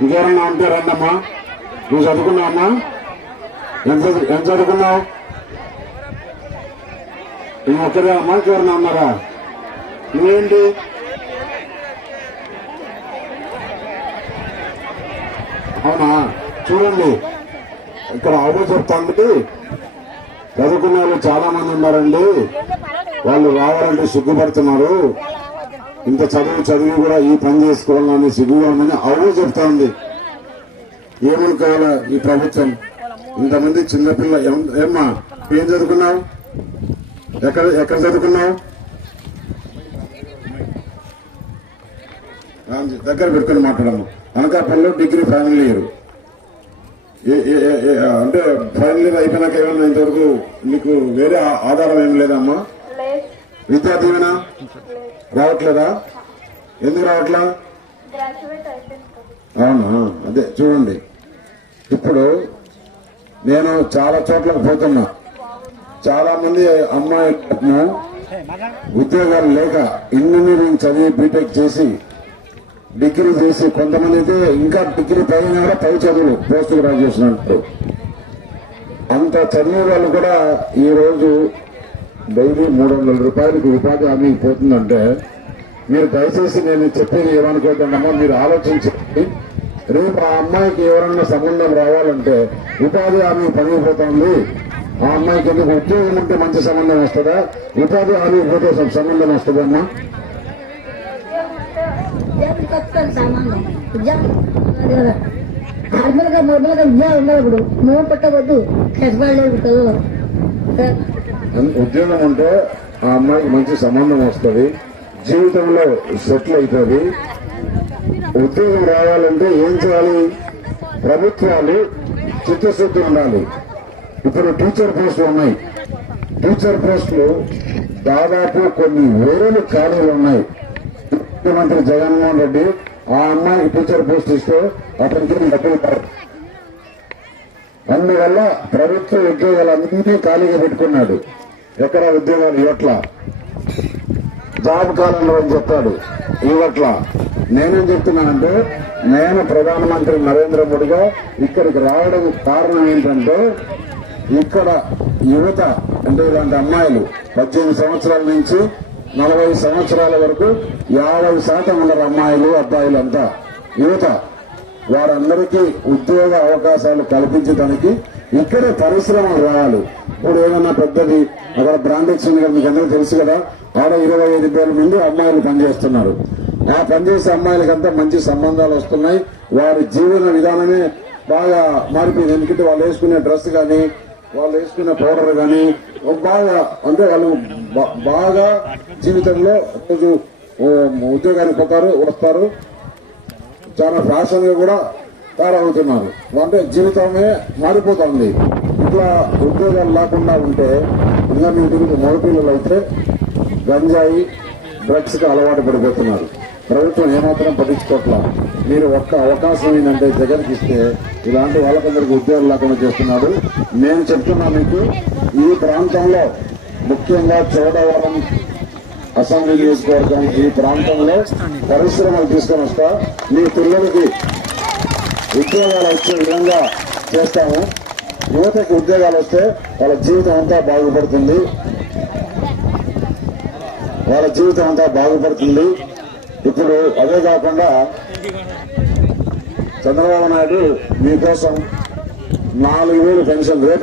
ఇంకెవరన్నా ఉంటే రండమ్మా. నువ్వు చదువుకున్నావమ్మా? ఎంత చదువుకున్నావు? నువ్వు ఒక్కరే అమ్మా, ఇంకెవరన్నా ఉన్నారా? నువ్వేంటి? అవునా? చూడండి, ఇక్కడ ఆవిడ చెప్తాందుకు చదువుకునే వాళ్ళు చాలా మంది ఉన్నారండి. వాళ్ళు రావాలంటే సిగ్గుపడుతున్నారు. ఇంత చదివి కూడా ఈ పని చేసుకోవాలని సిగ్గుగా ఉందని ఆవిడ చెప్తా ఉంది. ఏమనుకోవాలా ఈ ప్రభుత్వం? ఇంతమంది చిన్నపిల్ల. ఏమ్మా, ఏం చదువుకున్నావు? ఎక్కడ చదువుకున్నావు? దగ్గర పెట్టుకుని మాట్లాడము. అనకాపల్లిలో డిగ్రీ ఫైనల్ ఇయర్. అంటే ఫైనల్ ఇయర్ అయిపోయినాక ఏమన్నా ఇంతవరకు నీకు వేరే ఆధారం ఏం లేదమ్మా? విద్యా దీవెన రావట్లేదా? ఎందుకు రావట్లా? అవునా? అదే చూడండి, ఇప్పుడు నేను చాలా చోట్లకు పోతున్నా. చాలా మంది అమ్మాయిలను ఉద్యోగాలు లేక ఇంజనీరింగ్ చదివి బీటెక్ చేసి డిగ్రీ చేసి, కొంతమంది అయితే ఇంకా డిగ్రీ పైన పై చదువులు పోస్ట్ గ్రాడ్యుయేషన్ అంటారు. అంత చదివే వాళ్ళు కూడా ఈ రోజు డైలీ 300 రూపాయలకు ఉపాధి హామీ పోతుందంటే మీరు దయచేసి నేను చెప్పేది ఏమనుకోవద్దమ్మా, మీరు ఆలోచించండి. రేపు ఆ అమ్మాయికి ఎవరన్నా సంబంధం రావాలంటే ఉపాధి హామీ పనిపోతుంది. ఆ అమ్మాయికి ఎందుకు ఉద్యోగం ఉంటే మంచి సంబంధం వస్తుందా? ఉపాధి హామీ పోతే సంబంధం వస్తుందమ్మా? ఉద్యోగం ఉంటే ఆ అమ్మాయికి మంచి సంబంధం వస్తుంది, జీవితంలో సెటిల్ అవుతుంది. ఉద్యోగం రావాలంటే ఏం చేయాలి? ప్రభుత్వాలు చిత్తశుద్ధి ఉండాలి. ఇప్పుడు టీచర్ పోస్టులు ఉన్నాయి. టీచర్ పోస్టులు దాదాపు కొన్ని వేలు ఖాళీలు ఉన్నాయి. ముఖ్యమంత్రి జగన్మోహన్ రెడ్డి ఆ అమ్మాయికి టీచర్ పోస్ట్ ఇస్తే అతనికి డబ్బులు కాదు. అందువల్ల ప్రభుత్వ ఉద్యోగాలన్నీ ఖాళీగా పెట్టుకున్నాడు. ఎక్కడ ఉద్యోగాలు ఇవ్వట్లా. జాబ్ కాలంలో అని చెప్పాడు, ఇవ్వట్లా. నేనేం చెప్తున్నానంటే, నేను ప్రధానమంత్రి నరేంద్ర మోడీగా ఇక్కడికి రావడం కారణం ఏంటంటే, ఇక్కడ యువత అంటే ఇలాంటి అమ్మాయిలు 18 సంవత్సరాల నుంచి 40 సంవత్సరాల వరకు 50% ఉన్నారు అమ్మాయిలు అబ్బాయిలు అంతా యువత. వారందరికీ ఉద్యోగ అవకాశాలు కల్పించడానికి ఇక్కడే పరిశ్రమలు రావాలి. ఇప్పుడు ఏదన్నా పెద్దది అక్కడ బ్రాండెక్స్ ఉంది కదా, మీకు అందరూ తెలుసు కదా, ఆడ 25,000 మంది అమ్మాయిలు పనిచేస్తున్నారు. ఆ పనిచేసే అమ్మాయిలకంతా మంచి సంబంధాలు వస్తున్నాయి. వారి జీవన విధానమే బాగా మారిపోయింది. ఎందుకంటే వాళ్ళు వేసుకునే డ్రెస్ కానీ, వాళ్ళు వేసుకునే పౌడర్ కానీ బాగా, అంటే వాళ్ళు బాగా జీవితంలో రోజు ఉద్యోగానికి వస్తారు. చాలా ఫ్యాషన్ గా కూడా తయారవుతున్నారు. అంటే జీవితమే మారిపోతుంది. ఇట్లా ఉద్యోగాలు లేకుండా ఉంటే ఇంకా మీ తిరిగి మగపిల్లలు అయితే గంజాయి డ్రగ్స్ కి అలవాటు పడిపోతున్నారు. ప్రభుత్వం ఏమాత్రం పట్టించుకోవట్లా. మీరు ఒక్క అవకాశం ఏంటంటే జగన్కి ఇస్తే ఇలాంటి వాళ్ళకందరికీ ఉద్యోగాలు లేకుండా చేస్తున్నాడు. నేను చెప్తున్నా మీకు, ఈ ప్రాంతంలో ముఖ్యంగా చోడవరం అసెంబ్లీ నియోజకవర్గం ఈ ప్రాంతంలో పరిశ్రమలు తీసుకొని వస్తా. మీ పిల్లలకి ఉద్యోగాలు వచ్చే విధంగా చేస్తాము. యువతకి ఉద్యోగాలు వస్తే వాళ్ళ జీవితం అంతా బాగుపడుతుంది. ఇప్పుడు అదే కాకుండా చంద్రబాబు నాయుడు మీకోసం 4,000 పెన్షన్ రేపు